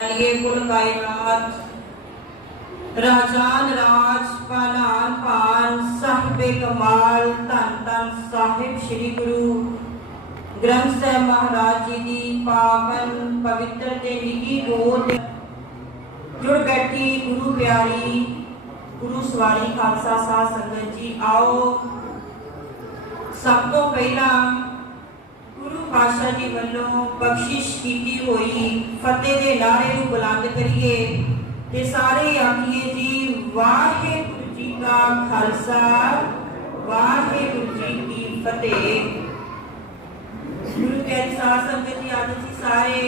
कुल कायनात राजान राज पानान पान साहिबे कमाल धन धन साहिब श्री गुरु ग्रंथ साहिब महाराज जी की पावन पवित्र ते निगी गोद जुड़ बैठी गुरु प्यारी गुरु सवारी खालसा साध संगत जी। आओ सब तो पहला गुरु पातशाह जी वालों बख्शिश की हुई फतेह के नारे को बुलंद करिए ते सारे आखिए जी वाहिगुरू जी का खालसा वाहिगुरू जी की फतेह। गुरु प्यारी साध संगत जी आज असीं सारे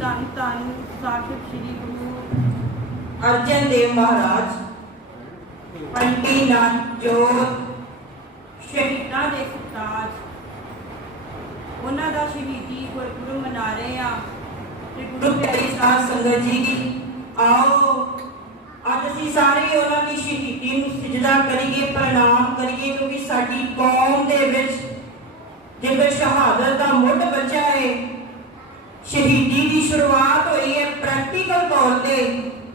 धन धन साहिब श्री गुरु अर्जन देव महाराज पंटी नाथ जोत शहीदां दे सरताज उन्हां दा शहीदी गुरपुरब मना रहे हैं ते गुरु प्यारी साध संगत जी आओ अज असीं सारे उन्हां दी शहीदी नूं सिजदा करिए प्रणाम करिए क्योंकि साडी कौम दे विच जेकर शहादत दा मुੱਢ बचा है शहीदी की शुरुआत हुई है प्रैक्टिकल तौर पर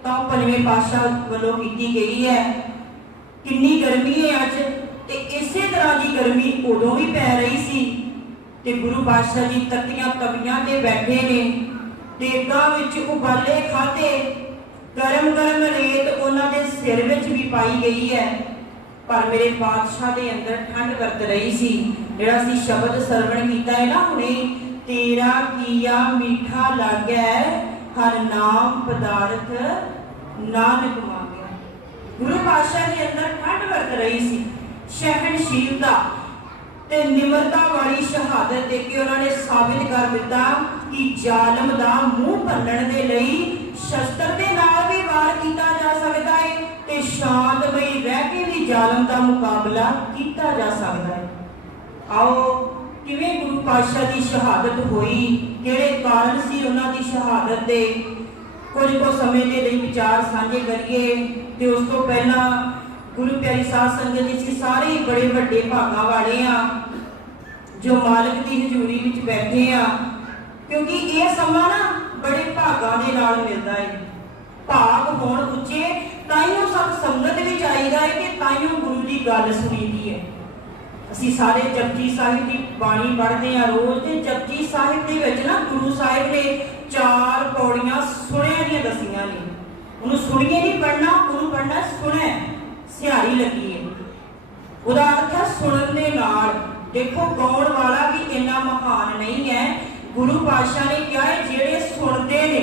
तो पंजवें पातशाह वालों की गई है। कितनी गर्मी है अज ते इसे तरह की गर्मी उदों भी पै रही सी ते गुरु पातशाह जी तत्तियां तवियां ते बैठे ने देगां विच उबाले खाते गरम गरम रेत उन्हां दे सिर विच भी पाई गई है पर मेरे पातशाह दे अंदर ठंड वरत रही सी। जिहड़ा सी शब्द सरवण कीता है ना हुणे तेरा किया मीठा लागै हर नाम पदार्थ नानक मांगै। गुरु पातशाह के अंदर ठंड वरत रही सी सहनशीलता ते निमरता वाली शहादत देके उन्होंने साबित कर दिता कि जालम दा मुंह भन्नण दे लई शस्त्र दे नाल भी वार कीता जा सकता है ते शांतमई रह के भी जालम दा मुकाबला कीता जा सकता है। आओ किवें गुरु पातशाह की शहादत हुई किहड़े कारण सी उन्हां दी शहादत दे कुछ समय के लिए विचार साझे करिए ते उस तो पहला गुरु प्यारी साध संगत जी सारे बड़े बड़े भागा वाले आ जो मालिक की हजूरी विच बैठे आ क्योंकि ये समा ना बड़े भागा दे नाल मिलदा है। भाग होण उच्चे ताइयों सब संगत विच आईदा है कि ताइयों गुरु की गल सुनीदी है। असीं सारे जपजी साहिब की बाणी पढ़ते हैं रोज ते जपजी साहिब दे विच ना गुरु साहिब ने 4 पौड़ियां सुणिया दी दसियां ने। उन्होंने सुनिए नहीं पढ़ना गुरु पढ़ना सुने सिहारी लगी है उहदा अर्थ है सुनन दे नाल। देखो गाउण वाला भी इन्ना महान नहीं है। गुरु पातशाह ने कहा है जेड़े सुनते ने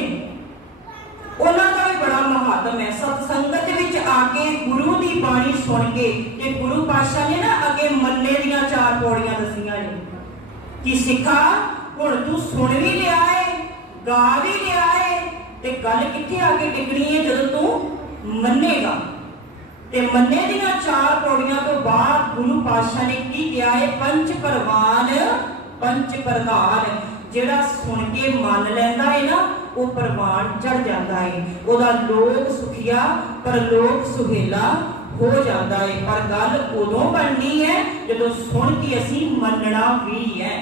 उन्हां दा भी बड़ा महत्व है। सत्संगत विच आके गुरु की बाणी सुन के ते गुरु पातशाह ने ना अगे मन्ने दियां 4 पौड़ियां दसियां ने कि सिखा हुण तू सुन भी लिया है गा भी लिया है ते गल कित्थे आके टिकनी है जदों तू मन्नेगा। ते मन्ने दियां 4 पौड़ियां तो बाद गुरु पातशाह ने की किया है पंच परवान पंच प्रधान। जेड़ा सुन के मान लैंदा है ना वो परवान चढ़ जाता है ओदा लोक सुखिया परलोक सुहेला हो जाता है। पर गल उदों बननी है जदों सुन के असीं मनना भी है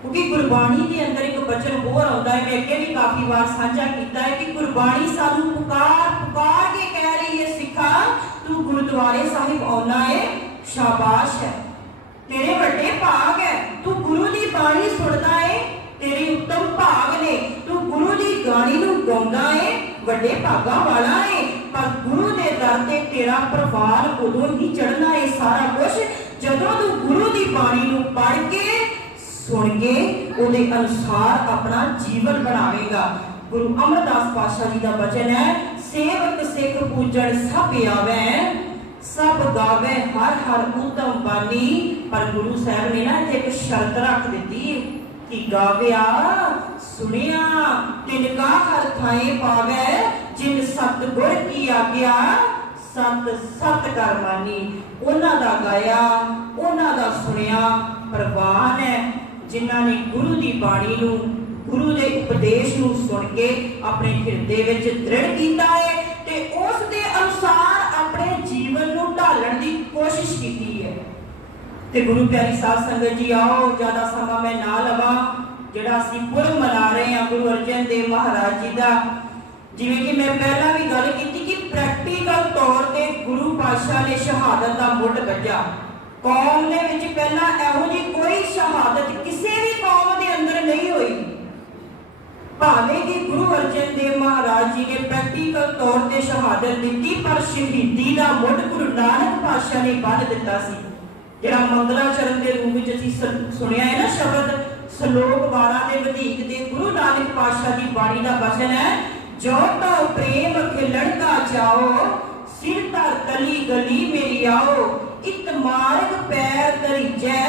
क्योंकि गुरबाणी के अंदर एक वचन होर आउंदा है। मैं अगे भी काफी बार साझा कीता है कि गुरबाणी सानू पुकार पुकार के कह रही है सिखा तू गुरुद्वारे साहिब आउना है शाबाश है तेरे बड़े भाग है। तू गुरु की बाणी सुनदा है तेरे उत्तम भाग ने। तू गुरु की गाणी नूं गाउंदा है बड़े भागा वाला है। पर गुरु के दर ते तेरा परवान उदों ही चढ़ना है सारा कुछ जदों तू गुरु की बाणी नूं पढ़ के सुन के उहदे अनुसार अपना जीवन बनावेगा। गुरु अमरदास पातशाह जी का वचन है सेवक सिख पूजन सब आवे सब गावे हर हर उत्तम बानी। पर गुरु साहब ने ना एक शर्त रख दी कि गाविया सुनिया तिनका हर थाए पावे जिन सतगुर की आज्ञा सत सत कर मानी। उन्हां दा गाया उन्हां दा सुनिया प्रवान है जिन्हां ने गुरु की बाणी नूं गुरु के उपदेश नूं सुन के अपने हिरदे विच दृढ़ कीता है ते उस दे अनुसार अपने जीवन नूं ढालण की कोशिश की है। ते गुरु प्यारी साध संगत जी आओ ज्यादा समा मैं ना लवा जिहड़ा असीं पुरब मना रहे हैं गुरु अर्जन महाराज जी का जिवें कि मैं पहला भी गल की कि प्रैक्टिकल तौर पर गुरु पातशाह ने शहादत का मुੱਢ ਕੱਢਿਆ। कौम ਦੇ ਵਿੱਚ ਪਹਿਲਾਂ ਇਹੋ ਜਿਹੀ ਕੋਈ शहादत किसी भी कौम के अंदर नहीं हुई। भावें कि गुरु अर्जन देव महाराज जी ने प्रैक्टिकल तौर पर शहादत दी, पर शहीदी का मुੱਢ गुरु नानक पातशाह ने बन दिता सी। जिहड़ा मंगलाचरण के रूप में असीं सुनिया है ना शब्द सलोक 12 के वधीक दे गुरु नानक पातशाह की बाणी का वचन है, जो तो प्रेम खिलण का चाओ, सिर धर गली गली मेरी आओ, इत मार्ग पैर धरीजै,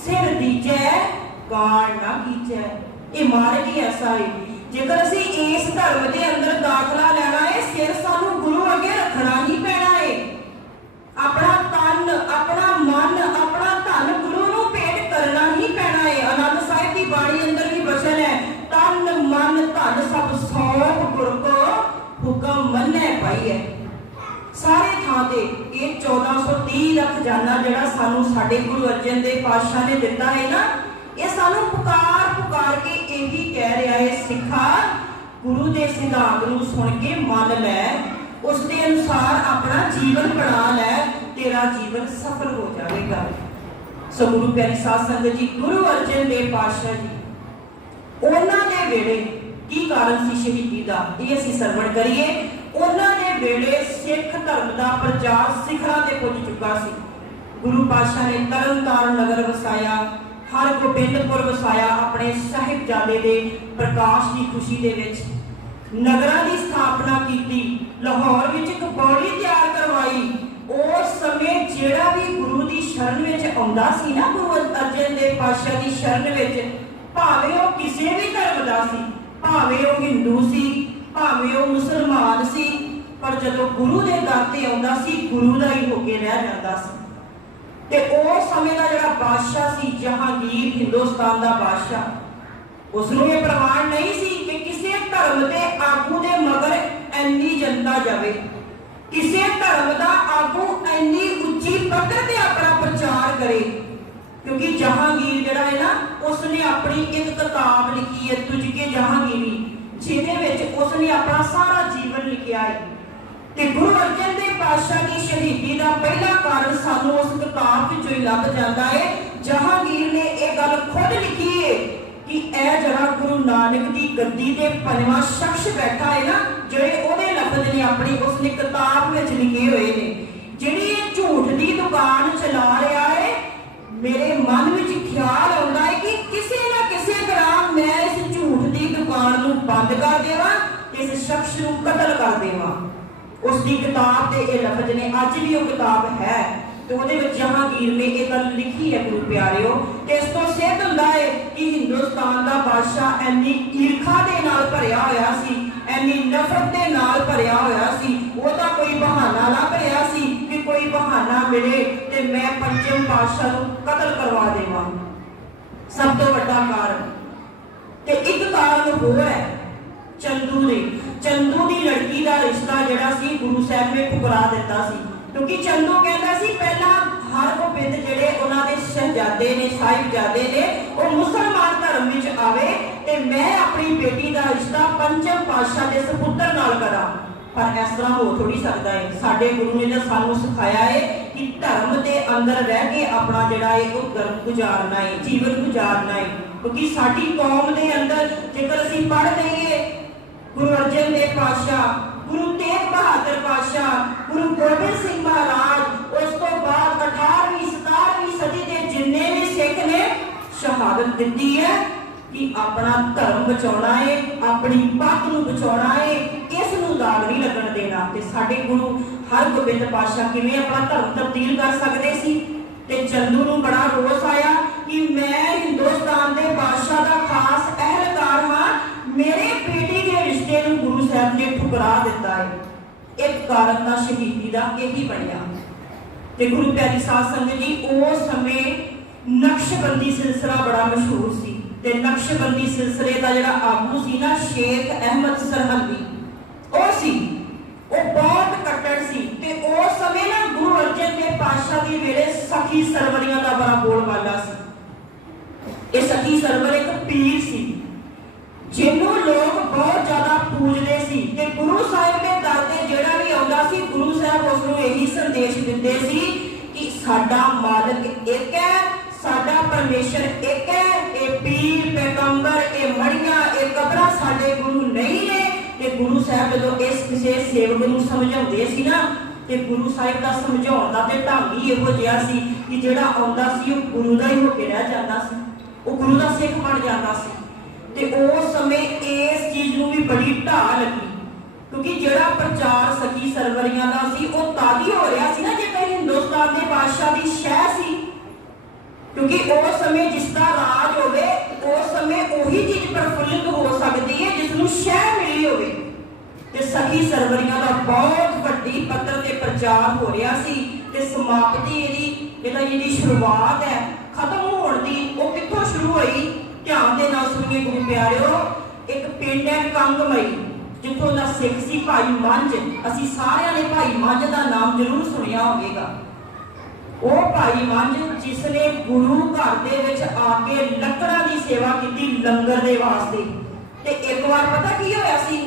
सिर दीजै गाल ना कीजै। ये मार्ग ही ऐसा है, जेकर असीं इस धर्म के अंदर दाखला लेना है, सिर सानू गुरु अगे रखना ही पैना है। अपना तन, अपना मन, अपना धन गुरु नूं भेंट करना ही पैना है। आनंद साहिब की बाणी अंदर भी वचन है, तन मन धन सब सौंप गुर को, हुक्म मन्ने पाई है। सारे थां ते ये 1430 का खजाना जिहड़ा सानू साडे गुरु अर्जन देव पातशाह ने दिता है ना, ये सानू पुकार पुकार के यही कह रहा है, सिखा गुरु दे सिद्धांत नूं सुन के मान लै, उसके अनुसार अपना जीवन बना लै, तेरा जीवन सफल हो जाएगा। सो गुरु प्यारी साध संगत जी, गुरु अर्जन देव पातशाह जी उन्हां दे वेले की कारण सी शहीदी दा, ये असीं सरवण करिए। उन्हां दे वेले सिख धर्म का प्रचार सिखरां ते पुज चुका सी। गुरु पातशाह ने तरनताਰਨ नगर वसाया, हरगोबिंदपुर वसाया, अपने साहिबजादे दे प्रकाश की खुशी दे विच नगरां दी स्थापना की, लाहौर विच एक बौड़ी तैयार करवाई। उस समय जिहड़ा भी गुरु की शरण विच आउंदा सी ना, गुरु अर्जन देव पातशाह की शरण विच, भावें वो किसी भी धर्म का सी, भावें वो हिंदू सी, भावें वो मुसलमान सी, पर जदों गुरु के दर ते आउंदा सी, गुरु दा ही होके रह जांदा सी। ते उस समय का जिहड़ा बादशाह सी जहांगीर, हिंदुस्तान का बादशाह, उसनूं ये प्रवान नहीं सी कि किसी धर्म के आगू के मगर इन्नी जनता जाए, किसी धर्म का आगू इन्नी उच्ची पद्धर ते अपना प्रचार करे। क्योंकि जहांगीर जिहड़ा है ना, उसने अपनी एक किताब लिखी है, तुझके जहांगीरी, जिहदे विच उसने अपना सारा जीवन लिखिया है। ते गुरु अर्जन देव पातशाह की शहीदी का पहला कारण सानू उस किताब विचों ही लभ जाता है। जहांगीर ने यह गल खुद लिखी है कि यह जरा गुरु नानक की गद्दी ते पंजवां शख्स बैठा है ना, जिहड़े ओहदे लफ्ज ने अपनी उसने किताब विच लिखे हुए ने, जिहड़ी ये झूठ की दुकान चला रहा है, मेरे मन में ख्याल आता है कि किसी ना किसी तरह मैं इस झूठ की दुकान को बंद कर देवां, इस शख्स को कतल कर देवां। उसकी किताब के ये लफ्ज ने, अज भी वो किताब है, तो वो जहांगीर ने यह गल लिखी है गुरु प्यारिओ। इस तो सिद्ध होता है कि हिंदुस्तान का बादशाह इन्नी ईर्खा के नाल भरिया होया सी, इन्नी नफरत के नाल भरिया होया सी, ओहदा कोई बहाना लभ रहा सी कि कोई बहाना मिले ते मैं पंचम पातशाह नूं कतल करवा देवां। सब तो वड्डा कारण ते एक कारण होर है, चंदू ने, चंदू की लड़की का रिश्ता जिहड़ा सी गुरु साहब ने ठुकरा दिता सी। क्योंकि चंदू कहता सी पहला हरगोबिंद जिहड़े उन्हां दे शहजादे ने, साहिबजादे ने, वो मुसलमान धर्म विच आवे ते मैं अपनी बेटी का रिश्ता पंचम पातशाह दे सपुत्र नाल करा। पर इस तरह हो थोड़ी सकता है। साडे गुरु ने तो सानू सिखाया है कि धर्म के अंदर रह के अपना जिहड़ा है वो कर्म गुजारना है, जीवन गुजारना है। क्योंकि साडी कौम के अंदर जेकर असीं पढ़ लईए गुरु अर्जन देव पातशाह, गुरु तेग बहादुर पातशाह, गुरु गोबिंद सिंह महाराज, उस तो बाद 18वीं 17वीं सदी के जिन्ने भी सिख ने शहादत दी है कि अपना धर्म बचाना है, अपनी पत नूं बचाना है, इस नूं दाग नहीं लगन देना। ते साडे गुरु हरगोबिंद पातशाह किवें अपना धर्म तब्दील कर सकते सी। ते चंदू नूं बड़ा रोस आया कि मैं हिंदुस्तान के बादशाह का खास अहलकार हाँ, मेरे बेटी के रिश्ते नूं गुरु साहब ने ठुकरा दिता है। एक कारण था शहीदी का यही बनया। ते गुरु प्यारी साध संगत जी, उस समय नक्शबंदी सिलसिला बड़ा मशहूर सी। ते नक्शबंदी सिलसिले का जिहड़ा आगू सी ना, शेख अहमद सरहंदी, वो सी, वो बहुत कट्टर सी। ते उस समय ना गुरु अर्जन देव पातशाह के वेले सखी सरवरियां का बड़ा बोलबाला सी। ये सखी सरवर एक पीर सी, जिन्हों लोग बहुत ज़्यादा पूजते सी ते गुरु साहिब के दर ते जिहड़ा भी आउंदा सी गुरु साहिब उसनूं यही संदेश दिंदे सी कि साडा मालिक एक है, साडा परमेश्वर एक है, ये पीर पैगंबर ये मड़ियां ये कबरां साडे गुरु नहीं ने। ते गुरु साहिब जदों इस किसी सेवक नूं समझाउंदे सी ना ते गुरु साहिब दा समझाउण दा ते ढंग ही इहो जिहा सी कि जिहड़ा आउंदा सी वो गुरु दा ही हो के रह जांदा सी, वो गुरु दा सिख बन जांदा सी। ते उस समय इस चीज नूं भी बड़ी ढाह लगी क्योंकि जिहड़ा प्रचार सखी सरवरियां दा सी वो तादी हो रहा सी ना जे कहीं हिंदुस्तान दे बादशाह दी शह सी, क्योंकि उस समय जिसका राज होवे उस समय वही चीज प्रफुल्लित हो सकती है जिसनूं शह मिली होवे। ते सखी सरवरियां दा बहुत वड्डी पੱਧਰ ते प्रचार हो रहा सी ते समाप्ति इहदी शुरुआत है खत्म होण दी वो कित्थों शुरू होई। ध्यान दे नाल सुणिए गुरु प्यारिओ, एक पिंड है कंगमई जिथों दा सिख सी भाई मंझ। असीं सारिआं ने भाई मंझ दा नाम जरूर सुनिया होवेगा। वो भाई मंझ जिसने गुरु घर दे विच आके लकड़ां दी सेवा कीती लंगर दे वास्ते। ते एक बार पता की होया सी,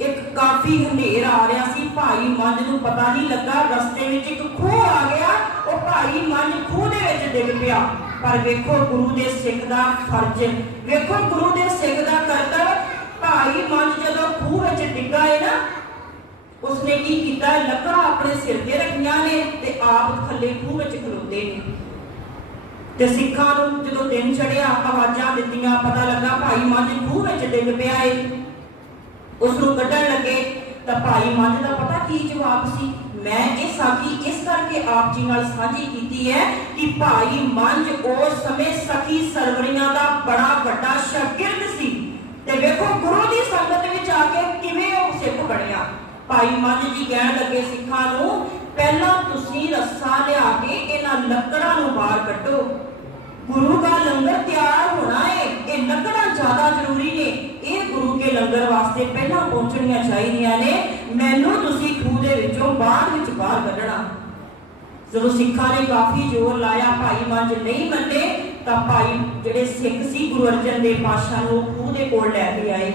एक काफी हनेर आ रहा सी, भाई मंझ नूं पता नहीं लगा, रस्ते विच एक खूह आ गया, वो भाई मंझ खूह दे विच डिग पिया। पर वेखो गुरु दे सिख दा फर्ज, वेखो गुरु दे सिख दा कर्तव्य। भाई मंझ जदों खूह विच डिग्गा है ना उसने की कीता, लकड़ां अपने सिर ते रखियां ने ते आप थल्ले खूह विच खलोते ने। ते सिखां नूं जदों दिन चढ़िया आवाज़ां दित्तियां, पता लगा भाई मंझ खूह विच डिग पिया है, उसनूं कड्ढण लगे तां भाई मंझ दा पता की जवाब सी। मैं ये साखी इस करके आप जी नाल साझी कीती है कि भाई मंझ उस समय सखी सरवरियां दा बड़ा वड्डा शागिर्द सी ते वेखो गुरु दी संगत विच आके किवें ओह सिख बणिया। भाई मंझ जी कहण लगे सिखां नूं, पहलां तुसीं रस्सा लिया के इन्हां लकड़ां नूं बाहर कड्ढो, गुरु का लंगर तैयार होना है, ये लकड़ां ज्यादा जरूरी ने, ये गुरु के लंगर वास्ते पहला पहुंचणियां चाहिदियां ने, मैनूं तुसीं खूह दे विचों बाद विच बाहर कढणा। जदों सिखां ने काफी जोर लाया भाई मंझ नहीं मन्ने तां भाई जिहड़े सिख सी गुरु अर्जन देव पातशाह नूं खूह दे कोल लैके आए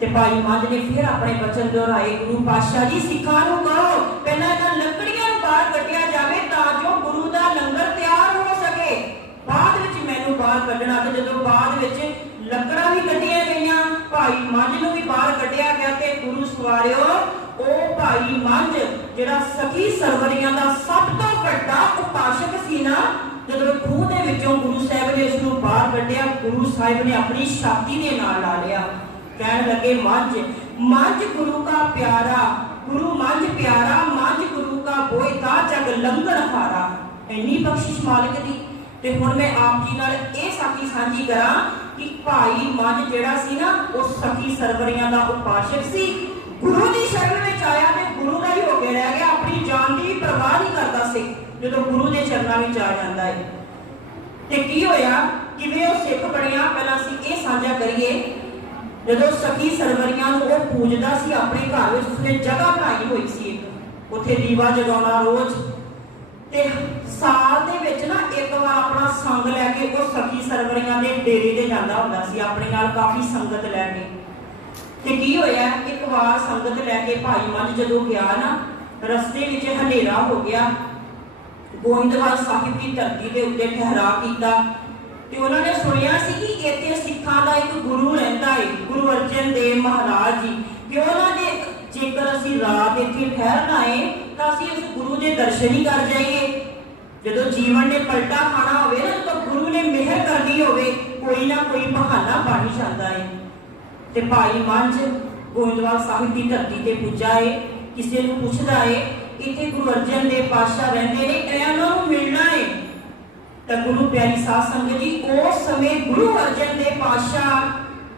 ते भाई मंझ ने फिर अपने वचन दोहराए, गुरु पातशाह जी सिखां नूं कहो पहलां इन्हां लकड़ियां नूं बाहर कढिया जावे तां जो गुरु दा लंगर तैयार हो सके, बाद विच मैनूं बाहर कढणा। ते जदों बाद विच लकड़ां भी कढिया गईयां, भाई मंझ नूं भी बाहर कढिया गया ते गुरु सवारिओ ओ भाई मंझ जिहड़ा सखी सरवरियां दा सब तो वड्डा उपासक सी ना, जदों खूह दे विचों गुरु साहिब ने उसनूं बाहर कढिया, गुरु साहिब ने अपनी छाती दे नाल ला लिया, कहण लगे मंझ गुरु का प्यारा, गुरु मंझ प्यारा, मंझ गुरु का बोयता जग लंगर हारा। इन्नी बख्शिश मालिक दी। ते हुण मैं आप जी नाल ये साखी सांझी करां कि भाई मंझ जिहड़ा सी ना उस सखी सरवरियां दा उपासक सी, गुरु दी शरण विच आया ते गुरु दा ही हो के रह गया, अपनी जान दी परवाह नहीं करदा सी। जदों गुरु दे चरनां विच आ जांदा है ते की होया, किवें ओह सिख बणिया, पहलां असीं ये साझा करिए। जदों सखी सरवरियां नूं ओह पूजदा सी अपने घर विच, उसने जगह बनाई होई सी, उत्थे दीवा जगाउणा रोज, ते साल दे विच ना एक बार अपना संग लैके ओह सखी सरवरियां दे डेरे ते जांदा हुंदा सी, अपने नाल काफी संगत लैके। ते की होया, एक बार संगत लैके भाई मंझ जदों गया ना, रस्ते विच हनेरा हो गया, गोइंदवाल साहिब की धरती के उत्ते ठहराव कीता ते उन्होंने सुनिया सी कि इत्थे सिखां दा एक गुरु रहिंदा है, गुरु अर्जन देव महाराज जी, क्यों ना जेकर असीं रात इत्थे ठहरना है तां असीं उस गुरु दे दर्शन ही कर जाइए। जदों जीवन ने पलटा खाना होवे ना, तो गुरु ने मेहर करनी होवे, कोई ना कोई बहाना बन ही जाता है। ते भाई मंझ गोइंदवाल साहिब की धरती ते पुज्जा है, किसी नूं पुछदा है इत्थे गुरु अर्जन देव पातशाह रहिंदे ने, इन्हां नूं मिलना है। तो गुरु प्यारी साध संगत जी, उस समय गुरु अर्जन देव पातशाह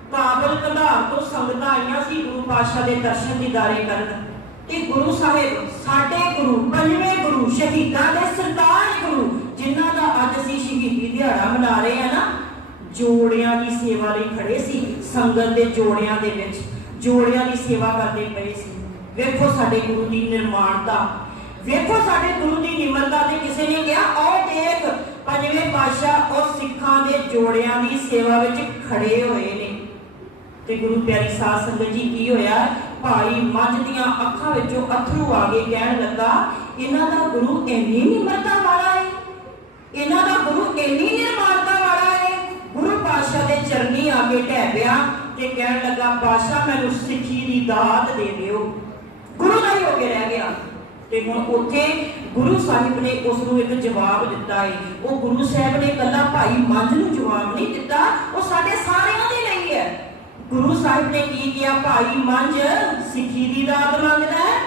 काबल कंधार तो संगतां आईयां सी गुरु पातशाह दे दर्शन दीदारे करन। ते गुरु साहिब साडे गुरु, पंजवें गुरु, शहीदां दे सरताज गुरु, जिन्हां दा अज असीं शहीदी दिहाड़ा मना रहे हैं ना, जोड़ियां की सेवा लई खड़े सी, संगत दे जोड़ियां दे विच जोड़ियां की सेवा करते पए सी। वेखो साडे गुरु की निर्माणता, वेखो साडे गुरु की निमरता। ते किसी ने कहा आओ देख पंजवें पातशाह और सिखां दे जोड़ियां की सेवा विच खड़े होए ने। ਤੇ ਗੁਰੂ ਪਿਆਰੀ ਸਾਧ ਸੰਗਤ ਜੀ ਕੀ ਹੋਇਆ, ਭਾਈ ਮੱਝ ਦੀਆਂ ਅੱਖਾਂ ਵਿੱਚੋਂ ਅਥਰੂ ਆ ਗਏ। ਕਹਿਣ ਲੱਗਾ ਇਹਨਾਂ ਦਾ ਗੁਰੂ ਇੰਨੀ ਨਿਮਰਤਾ ਵਾਲਾ ਹੈ, ਇਹਨਾਂ ਦਾ ਗੁਰੂ ਇੰਨੀ ਨਿਰਮਾਨਤਾ ਵਾਲਾ ਹੈ। ਗੁਰੂ ਪਾਤਸ਼ਾਹ ਦੇ ਚਰਨੀ ਆ ਕੇ ਢਹਿ ਪਿਆ ਤੇ ਕਹਿਣ ਲੱਗਾ ਪਾਤਸ਼ਾਹ ਮੈਨੂੰ ਸਿੱਖੀ ਦੀ ਦਾਤ ਦੇ ਦਿਓ। ਗੁਰੂ ਦਾ ਹੀ ਹੋ ਕੇ ਰਹਿ ਗਿਆ। ਤੇ ਹੁਣ ਉੱਥੇ ਗੁਰੂ ਸਾਹਿਬ ਨੇ ਉਸ ਨੂੰ ਇੱਕ ਜਵਾਬ ਦਿੱਤਾ ਹੈ। ਉਹ ਗੁਰੂ ਸਾਹਿਬ ਨੇ ਇਕੱਲਾ ਭਾਈ ਮੱਝ ਨੂੰ ਜਵਾਬ ਨਹੀਂ ਦਿੱਤਾ, ਉਹ ਸਾਡੇ ਸਾਰਿਆਂ ਦੇ ਲਈ ਹੈ। ਗੁਰੂ ਸਾਹਿਬ ਨੇ ਕੀ ਕਿਹਾ, ਭਾਈ ਮੱਝ ਸਿੱਖੀ ਦੀ ਦਾਤ ਮੰਗਦਾ ਹੈ,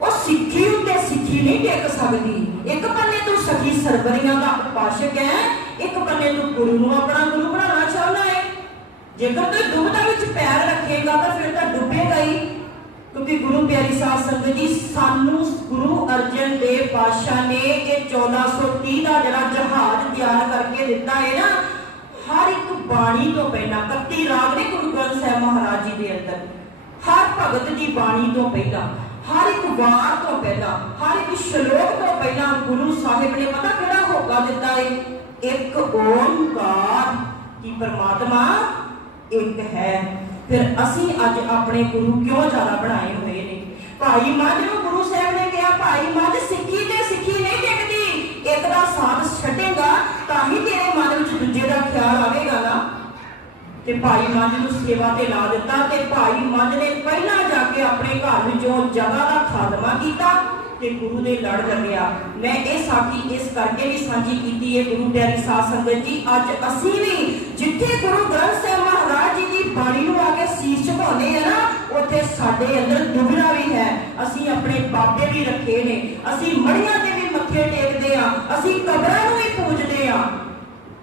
ਉਹ ਸਿੱਖੀ ਉੱਤੇ ਸਿੱਖੀ ਨਹੀਂ ਟਿਕ ਸਕਦੀ। ਇੱਕ ਬੰਨੇ ਤੂੰ ਸਖੀ ਸਰਵਰੀਆਂ ਦਾ ਉਪਾਸ਼ਕ ਹੈ, ਇੱਕ ਬੰਨੇ ਤੂੰ ਗੁਰੂ ਨੂੰ ਆਪਣਾ ਗੁਰੂ ਬਣਾਉਣਾ ਚਾਹੁੰਦਾ ਹੈ। ਜੇਕਰ ਤੂੰ ਦੁਬਦਾ ਵਿੱਚ ਪੈਰ ਰੱਖੇਗਾ ਤਾਂ ਫਿਰ ਤਾਂ ਡੁੱਬੇਗਾ ਹੀ। ਕਿਉਂਕਿ ਗੁਰੂ ਪਿਆਰੀ ਸਾਧ ਸੰਗਤ ਜੀ ਸਾਨੂੰ ਗੁਰੂ ਅਰਜਨ ਦੇਵ ਪਾਤਸ਼ਾਹ ਨੇ ਇਹ 1430 ਦਾ ਜਿਹੜਾ ਜਹਾਜ਼ ਤਿਆਰ ਕਰਕੇ ਦਿੱਤਾ ਹੈ ਨਾ, ਹਰ ਇੱਕ ਬਾਣੀ ਤੋਂ ਪਹਿਲਾਂ 31 ਰਾਗ ਨੇ ਗੁਰੂ ਗ੍ਰੰਥ ਸਾਹਿਬ ਮਹਾਰਾਜ ਜੀ ਦੇ ਅੰਦਰ, ਹਰ ਭਗਤ ਦੀ ਬਾਣੀ ਤੋਂ ਪਹਿਲਾਂ, ਹਰ ਇੱਕ ਵਾਰ ਤੋਂ ਪਹਿਲਾਂ, ਹਰ ਇੱਕ ਸ਼ਲੋਕ ਤੋਂ ਪਹਿਲਾਂ ਗੁਰੂ ਸਾਹਿਬ ਨੇ ਪਤਾ ਕਿਹੜਾ ਹੋਕਾ ਦਿੱਤਾ ਹੈ, ਇੱਕ ਓੰਕਾਰ ਕਿ ਪਰਮਾਤਮਾ ਇੱਕ ਹੈ। ਫਿਰ ਅਸੀਂ ਅੱਜ ਆਪਣੇ ਗੁਰੂ ਕਿਉਂ ਜ਼ਿਆਦਾ ਬਣਾਏ ਹੋਏ ਨੇ। ਭਾਈ ਮੱਝ ਨੂੰ ਗੁਰੂ ਸਾਹਿਬ ਨੇ ਕਿਹਾ ਭਾਈ ਮੱਝ ਸਿੱਖੀ ਤੇ ਸਿੱਖੀ ਨਹੀਂ ਟਿਕਦੀ, ਇੱਕ ਦਾ ਸਾਥ ਛੱਡੇਗਾ ਤਾਂ ਹੀ ਤੇਰੇ ਮਨ ਵਿੱਚ ਦੂਜੇ ਦਾ ਖਿਆਲ ਆਵੇਗਾ ਨਾ। ਤੇ ਭਾਈ ਮੱਝ ਨੂੰ ਸੇਵਾ ਤੇ ਲਾ ਦਿੱਤਾ ਤੇ ਭਾਈ ਮੱਝ ਨੇ ਪਹਿਲਾਂ ਜਾ ਕੇ ਆਪਣੇ ਘਰ ਵਿੱਚੋਂ ਜਗ੍ਹਾ ਦਾ ਖਾਤਮਾ ਕੀਤਾ ਤੇ ਗੁਰੂ ਦੇ ਲੜ ਲੱਗਿਆ। ਮੈਂ ਇਹ ਸਾਖੀ ਇਸ ਕਰਕੇ ਵੀ ਸਾਂਝੀ ਕੀਤੀ ਹੈ ਗੁਰੂ ਪਿਆਰੀ ਸਾਧ ਸੰਗਤ ਜੀ, ਅੱਜ ਅਸੀਂ ਵੀ ਜਿੱਥੇ ਗੁਰੂ ਗ੍ਰੰਥ ਸਾਹਿਬ ਮਹਾਰਾਜ ਜੀ ਦੀ ਬਾਣੀ ਨੂੰ ਆ ਕੇ ਸੀਸ ਝੁਕਾਉਂਦੇ ਆ ਨਾ, ਉੱਥੇ ਸਾਡੇ ਅੰਦਰ ਦੁਬਰਾ ਵੀ ਹੈ। ਅਸੀਂ ਆਪਣੇ ਬਾਬੇ ਵੀ ਰੱਖੇ ਨੇ, ਅਸੀਂ ਮੜੀਆਂ ਤੇ ਵੀ ਮੱਥੇ ਟੇਕਦੇ ਆ, ਅਸੀਂ ਕਬਰਾਂ ਨੂੰ ਵੀ ਪੂਜਦੇ ਆ।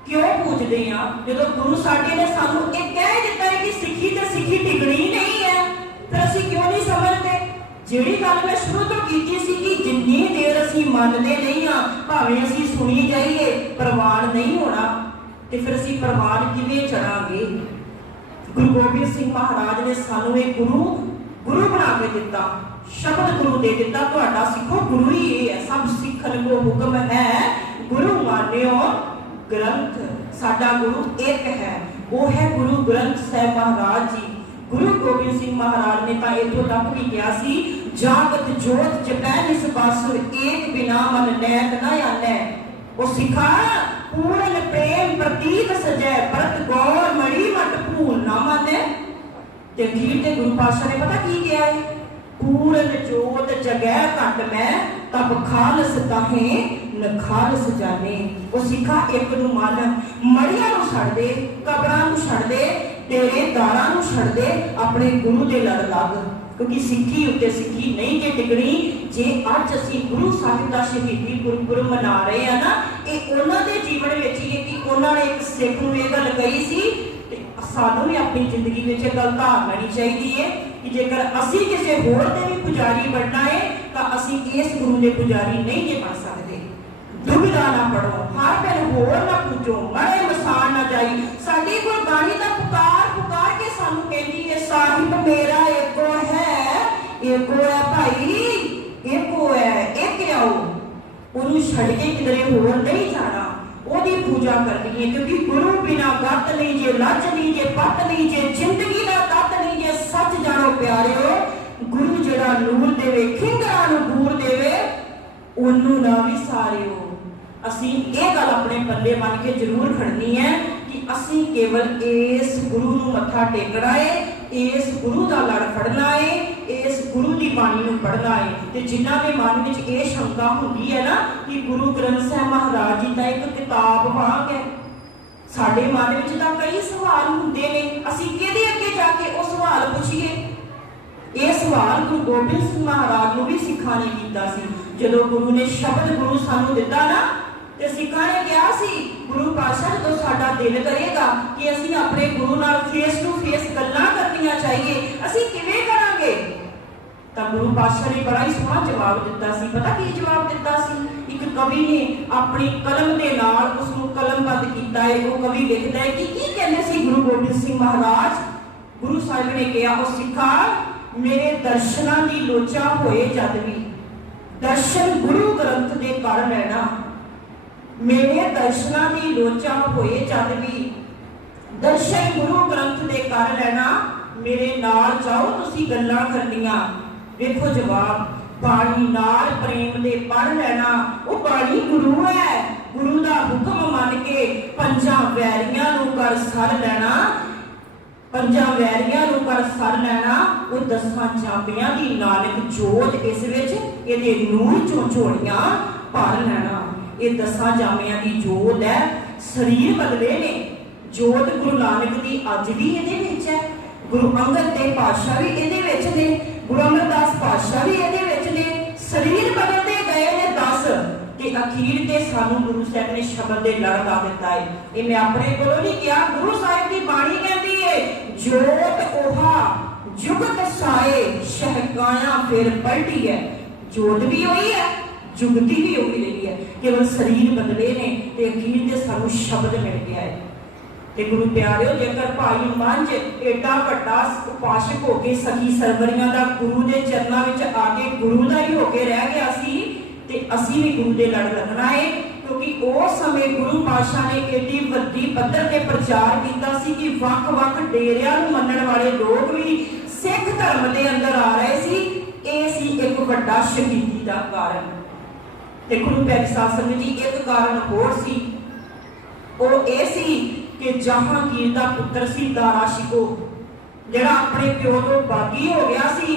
ਕਿਉਂ ਪੂਜਦੇ ਆ? ਜਦੋਂ ਗੁਰੂ ਸਾਡੇ ਨੇ ਸਾਨੂੰ ਇਹ ਕਹਿ ਦਿੱਤਾ ਹੈ ਕਿ ਸਿੱਖੀ ਤੇ ਸਿੱਖੀ ਟਿਕਣੀ ਨਹੀਂ ਹੈ, ਫਿਰ ਅਸੀਂ ਕਿਉਂ ਨਹੀਂ ਸਮਝਦੇ? ਜਿਹੜੀ ਗੱਲ ਮੈਂ ਸ਼ੁਰੂ ਤੋਂ ਕੀਤੀ ਸੀ ਕਿ ਜਿੰਨੀ ਦੇਰ ਅਸੀਂ ਮੰਨਦੇ ਨਹੀਂ ਆ, ਭਾਵੇਂ ਅਸੀਂ ਸੁਣੀ ਜਾਈਏ, ਪ੍ਰਵਾਨ ਨਹੀਂ ਹੋਣਾ, ਤੇ ਫਿਰ ਅਸੀਂ ਪ੍ਰਵਾਨ ਕਿਵੇਂ ਚੜਾਂਗੇ? ਗੁਰੂ ਗੋਬਿੰਦ ਸਿੰਘ ਮਹਾਰਾਜ ਨੇ ਸਾਨੂੰ ਇਹ ਗੁਰੂ ਬਣਾ ਕੇ ਦਿੱਤਾ, ਸ਼ਬਦ ਗੁਰੂ ਦੇ ਦਿੱਤਾ। ਤੁਹਾਡਾ ਸਿੱਖੋ ਗੁਰੂ ਹੀ ਇਹ ਹੈ, ਸਭ ਸਿੱਖਣ ਕੋ ਹੁਕਮ ਹੈ ਗੁਰੂ ਮਾਨਿਓ ਗ੍ਰੰਥ। ਸਾਡਾ ਗੁਰੂ ਇੱਕ ਹੈ, ਉਹ ਹੈ ਗੁਰੂ ਗ੍ਰੰਥ ਸਾਹਿਬ ਮਹਾਰਾਜ ਜੀ। ਗੁਰੂ ਗੋਬਿੰਦ ਸਿੰਘ ਮਹਾਰਾਜ ਨੇ ਤਾਂ ਇੱਥੋਂ ਤੱਕ ਵੀ ਕਿਹਾ ਸੀ, ਜਾਗਤ ਜੋਤ ਜਪੈ ਨਿਸ ਬਾਸੁਰ ਏਕ ਬਿਨਾ ਮਨ ਨੈਕ ਨਾ ਆਨੈ। ਉਹ ਸਿਖਾ ਪੂਰਨ ਪ੍ਰੇਮ ਪ੍ਰਤੀਤ ਸਜੈ ਬਰਤ ਗੌਰ ਮੜੀ ਮਟ ਭੂਲ ਨਾ ਮਾਨੈ। ਤੇ ਅਖੀਰ ਤੇ ਗੁਰੂ ਪਾਤਸ਼ਾਹ ਨੇ ਪਤਾ ਕੀ ਕਿਹਾ ਹੈ, ਪੂਰਨ ਜੋਤ ਜਗੈ ਘਟ ਮੈਂ ਤਬ ਖਾਲਸ ਤਾਹੇ ਨਖਾਲਸ ਜਾਣੇ। ਉਹ ਸਿੱਖਾ ਇੱਕ ਨੂੰ ਮੰਨ, ਮੜੀਆਂ ਨੂੰ ਛੱਡ ਦੇ, ਕਬਰਾਂ ਨੂੰ ਛੱਡ ਦੇ, ਤੇਰੇ ਦਾਰਾਂ ਨੂੰ ਛੱਡ ਦੇ, ਆਪਣੇ ਗੁਰੂ ਦੇ ਲੜ ਲੱਗ। ਕਿਉਂਕਿ ਸਿੱਖੀ ਉੱਤੇ ਸਿੱਖੀ ਨਹੀਂ ਜੇ ਟਿਕਣੀ। ਜੇ ਅੱਜ ਅਸੀਂ ਗੁਰੂ ਸਾਹਿਬ ਦਾ ਸ਼ਹੀਦੀ ਗੁਰਪੁਰਬ ਮਨਾ ਰਹੇ ਆ ਨਾ, ਇਹ ਉਹਨਾਂ ਦੇ ਜੀਵਨ ਵਿੱਚ ਹੀ ਹੈ ਕਿ ਉਹਨਾਂ ਨੇ ਇੱਕ ਸਿੱਖ ਨੂੰ ਇਹ ਗੱਲ ਕਹੀ ਸੀ। ਤੇ ਸਾਨੂੰ ਵੀ ਆਪਣੀ ਜ਼ਿੰਦਗੀ ਵਿੱਚ ਇਹ ਗੱਲ ਧਾਰ ਲੈਣੀ ਚਾਹੀਦੀ ਹੈ ਕਿ ਜੇਕਰ ਅਸੀਂ ਕਿਸੇ ਹੋਰ ਦੇ ਵੀ ਪੁਜਾਰੀ ਬਣਨਾ ਹੈ ਤਾਂ ਅਸੀਂ ਇਸ ਗੁਰੂ ਦੇ ਪੁਜਾਰੀ ਨਹੀਂ ਜੇ ਬਣ ਸਕਦੇ। ਦੁਬਿਧਾ ਨਾ ਪੜੋ, ਹਰ ਪਲ ਹੋਰ ਨਾ ਪੂਜੋ, ਮੜੇ ਮਸਾਨ ਨਾ ਜਾਈ। ਸਾਡੀ ਗੁਰਬਾਣੀ ਦਾ ਪੁਕਾਰ ਕੇ ਸਾਨੂੰ ਕਹਿੰਦੀ ਹੈ, ਸਾਹਿਬ ਮੇਰਾ ਏਕੋ ਹੈ, ਏਕੋ ਹੈ ਭਾਈ, ਏਕੋ ਹੈ, ਇੱਕ ਆਓ। ਉਹਨੂੰ ਛੱਡ ਕੇ ਕਿਧਰੇ ਹੋਰ ਨਹੀਂ ਜਾਣਾ, ਉਹਦੀ ਪੂਜਾ ਕਰਨੀ ਹੈ। ਕਿਉਂਕਿ ਗੁਰੂ ਬਿਨਾ ਗੱਤ ਨਹੀਂ ਜੇ, ਲੱਜ ਨਹੀਂ ਜੇ, ਪੱਤ ਨਹੀਂ ਜੇ, ਜ਼ਿੰਦਗੀ ਦਾ ਤੱਤ ਨਹੀਂ ਜੇ। ਸੱਚ ਜਾਣੋ ਪਿਆਰਿਓ, ਗੁਰੂ ਜਿਹੜਾ ਨੂਰ ਦੇਵੇ, ਖਿੰਗਰਾਂ ਨੂੰ ਦੂਰ ਦੇਵੇ, ਉਹਨੂੰ ਨਾ ਵਿਸਾਰਿਓ। ਅਸੀਂ ਇਹ ਗੱਲ ਆਪਣੇ ਪੱਲੇ ਮੰਨ ਕੇ ਜ਼ਰੂਰ ਖੜਨੀ ਹੈ ਕਿ ਅਸੀਂ ਕੇਵਲ ਇਸ ਗੁਰੂ ਨੂੰ ਮੱਥਾ ਟੇਕਣਾ ਹੈ, ਇਸ ਗੁਰੂ ਦਾ ਲੜ ਫੜਨਾ ਹੈ, ਇਸ ਗੁਰੂ ਦੀ ਬਾਣੀ ਨੂੰ ਪੜ੍ਹਨਾ ਹੈ। ਤੇ ਜਿਨ੍ਹਾਂ ਦੇ ਮਨ ਵਿੱਚ ਇਹ ਸ਼ੰਕਾ ਹੁੰਦੀ ਹੈ ਨਾ ਕਿ ਗੁਰੂ ਗ੍ਰੰਥ ਸਾਹਿਬ ਮਹਾਰਾਜ ਜੀ ਦਾ ਇੱਕ ਕਿਤਾਬ ਵਾਂਗ ਹੈ, ਸਾਡੇ ਮਨ ਵਿੱਚ ਤਾਂ ਕਈ ਸਵਾਲ ਹੁੰਦੇ ਨੇ, ਅਸੀਂ ਕਿਹਦੇ ਅੱਗੇ ਜਾ ਕੇ ਉਹ ਸਵਾਲ ਪੁੱਛੀਏ? ਇਹ ਸਵਾਲ ਗੁਰੂ ਗੋਬਿੰਦ ਸਿੰਘ ਮਹਾਰਾਜ ਨੂੰ ਵੀ ਸਿੱਖਾਂ ਨੇ ਕੀਤਾ ਸੀ। ਜਦੋਂ ਗੁਰੂ ਨੇ ਸ਼ਬਦ ਗੁਰੂ ਸਾਨੂੰ ਦਿੱਤਾ ਨਾ, ਤੇ ਸਿੱਖਾਂ ਨੇ ਕਿਹਾ ਸੀ ਗੁਰੂ ਪਾਤਸ਼ਾਹ ਜਦੋਂ ਸਾਡਾ ਦਿਲ ਕਰੇਗਾ ਕਿ ਅਸੀਂ ਆਪਣੇ ਗੁਰੂ ਨਾਲ ਫੇਸ ਟੂ ਫੇਸ ਗੱਲਾਂ ਕਰਨੀਆਂ ਚਾਹੀਏ, ਅਸੀਂ ਕਿਵੇਂ ਕਰਾਂਗੇ? ਤਾਂ ਗੁਰੂ ਪਾਤਸ਼ਾਹ ਨੇ ਬੜਾ ਹੀ ਸੋਹਣਾ ਜਵਾਬ ਦਿੱਤਾ ਸੀ। ਪਤਾ ਕੀ ਜਵਾਬ ਦਿੱਤਾ ਸੀ? ਇੱਕ ਕਵੀ ਨੇ ਆਪਣੀ ਕਲਮ ਦੇ ਨਾਲ ਉਸ ਨੂੰ ਕਲਮਬੰਦ ਕੀਤਾ ਹੈ। ਉਹ ਕਵੀ ਲਿਖਦਾ ਹੈ ਕਿ ਕੀ ਕਹਿੰਦੇ ਸੀ ਗੁਰੂ ਗੋਬਿੰਦ ਸਿੰਘ ਮਹਾਰਾਜ? ਗੁਰੂ ਸਾਹਿਬ ਨੇ ਕਿਹਾ, ਉਹ ਸਿੱਖਾ ਮੇਰੇ ਦਰਸ਼ਨਾਂ ਦੀ ਲੋਚਾ ਹੋਏ ਜਦ ਵੀ, ਦਰਸ਼ਨ ਗੁਰੂ ਗ੍ਰੰਥ ਦੇ ਕਰ ਲੈਣਾ। ਮੇਰੇ ਦਰਸ਼ਨਾਂ ਦੀ ਲੋਚਾ ਹੋਏ ਜਦ ਵੀ, दर्शन गुरु ग्रंथ दे कर लेना, मेरे नाल जाओ तुसी गल्लां करनियां। देखो जवाब, बाणी नाल प्रेम दे पढ़ लेना, वो बाणी गुरु है। गुरु दा हुक्म मन के पंजां वैरियां नूं कर सर लेना, पंजां वैरियां नूं कर सर लेना। वो 10 चाबियां दी नानक जोत इस विच इहदे नूर चों झोलियां भर लेना। ये 10 जामियां दी जोत है। शरीर बदले ने, जोत गुरु नानक दी अज भी इहदे विच है। गुरु अंगद दे पातशाह भी इहदे विच ने, गुरु अमरदास पातशाह भी इहदे विच ने। शरीर बदलते गए ने 10 ते अखीर ते सानू गुरु साहब ने शब्द दे लड़ ला दिता है। ये मैं अपने कोलों नहीं किया, गुरु साहब की बाणी कहती है, जोत ओहा जुगत साए शहकाया फिर पलटी है। जोत भी हुई है, जुगती भी होगी रही है, केवल शरीर बदले ने ते अखीर ते सानू शब्द मिल गया है। ते गुरु प्यारिओ, जेकर भाई मंझ एडा वड्डा उपासक होके सखी सरवरियां दा गुरु दे चरनां विच आके गुरु दा ही होके रह गया सी, ते असीं भी गुरु दे लड़ लगना है। क्योंकि उस समय गुरु पातशाह ने एडी वड्डी पद्धर ते प्रचार कीता सी कि वख-वख डेरियां नूं मन्नण वाले लोग भी सिख धर्म दे अंदर आ रहे सी। ਇਹ ਸੀ एक ਵੱਡਾ शहीदी ਦਾ ਕਾਰਨ। ਤੇ ਗੁਰੂ ਪਿਆਰੇ ਸਾਧ ਸੰਗਤ जी, एक कारण ਹੋਰ ਸੀ, ਉਹ ਇਹ ਸੀ ਕਿ ਜਹਾਂਗੀਰ ਦਾ ਪੁੱਤਰ ਸੀ ਦਾਰਾ ਸ਼ਿਕੋ, ਜਿਹੜਾ ਆਪਣੇ ਪਿਓ ਤੋਂ ਬਾਗੀ ਹੋ ਗਿਆ ਸੀ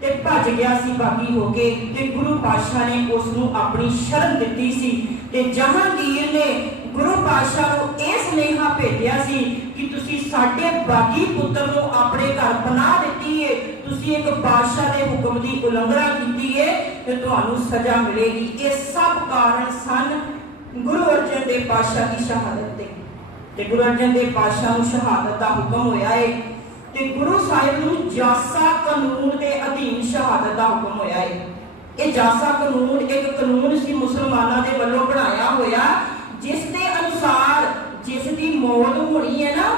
ਤੇ ਭੱਜ ਗਿਆ ਸੀ ਬਾਗੀ ਹੋ ਕੇ। ਤੇ ਗੁਰੂ ਪਾਤਸ਼ਾਹ ਨੇ ਉਸ ਨੂੰ ਆਪਣੀ ਸ਼ਰਨ ਦਿੱਤੀ ਸੀ ਤੇ ਜਹਾਂਗੀਰ ਨੇ ਗੁਰੂ ਪਾਤਸ਼ਾਹ ਨੂੰ ਇਹ ਸੁਨੇਹਾ ਭੇਜਿਆ ਸੀ ਕਿ ਤੁਸੀਂ ਸਾਡੇ ਬਾਗੀ ਪੁੱਤਰ ਨੂੰ ਆਪਣੇ ਘਰ ਪਨਾਹ ਦਿੱਤੀ ਹੈ, ਤੁਸੀਂ ਇੱਕ ਬਾਦਸ਼ਾਹ ਦੇ ਹੁਕਮ ਦੀ ਉਲੰਘਣਾ ਕੀਤੀ ਹੈ ਤੇ ਤੁਹਾਨੂੰ ਸਜ਼ਾ ਮਿਲੇਗੀ। ਇਹ ਸਭ ਕਾਰਨ ਸਨ ਗੁਰੂ ਅਰਜਨ ਦੇਵ ਪਾਤਸ਼ਾਹ ਦੀ ਸ਼ਹਾਦਤ ਦੇ। ਤੇ ਗੁਰੂ ਅਰਜਨ ਦੇਵ ਪਾਤਸ਼ਾਹ ਨੂੰ ਸ਼ਹਾਦਤ ਦਾ ਹੁਕਮ ਹੋਇਆ ਹੈ ਤੇ ਗੁਰੂ ਸਾਹਿਬ ਨੂੰ ਜਾਸਾ ਕਾਨੂੰਨ ਦੇ ਅਧੀਨ ਸ਼ਹਾਦਤ ਦਾ ਹੁਕਮ ਹੋਇਆ ਹੈ। ਇਹ ਜਾਸਾ ਕਾਨੂੰਨ ਇੱਕ ਕਾਨੂੰਨ ਸੀ ਮੁਸਲਮਾਨਾਂ ਦੇ ਵੱਲੋਂ ਬਣਾਇਆ ਹੋਇਆ, ਜਿਸ ਦੇ ਅਨੁਸਾਰ ਜਿਸ ਦੀ ਮੌਤ ਹੋਣੀ ਹੈ ਨਾ,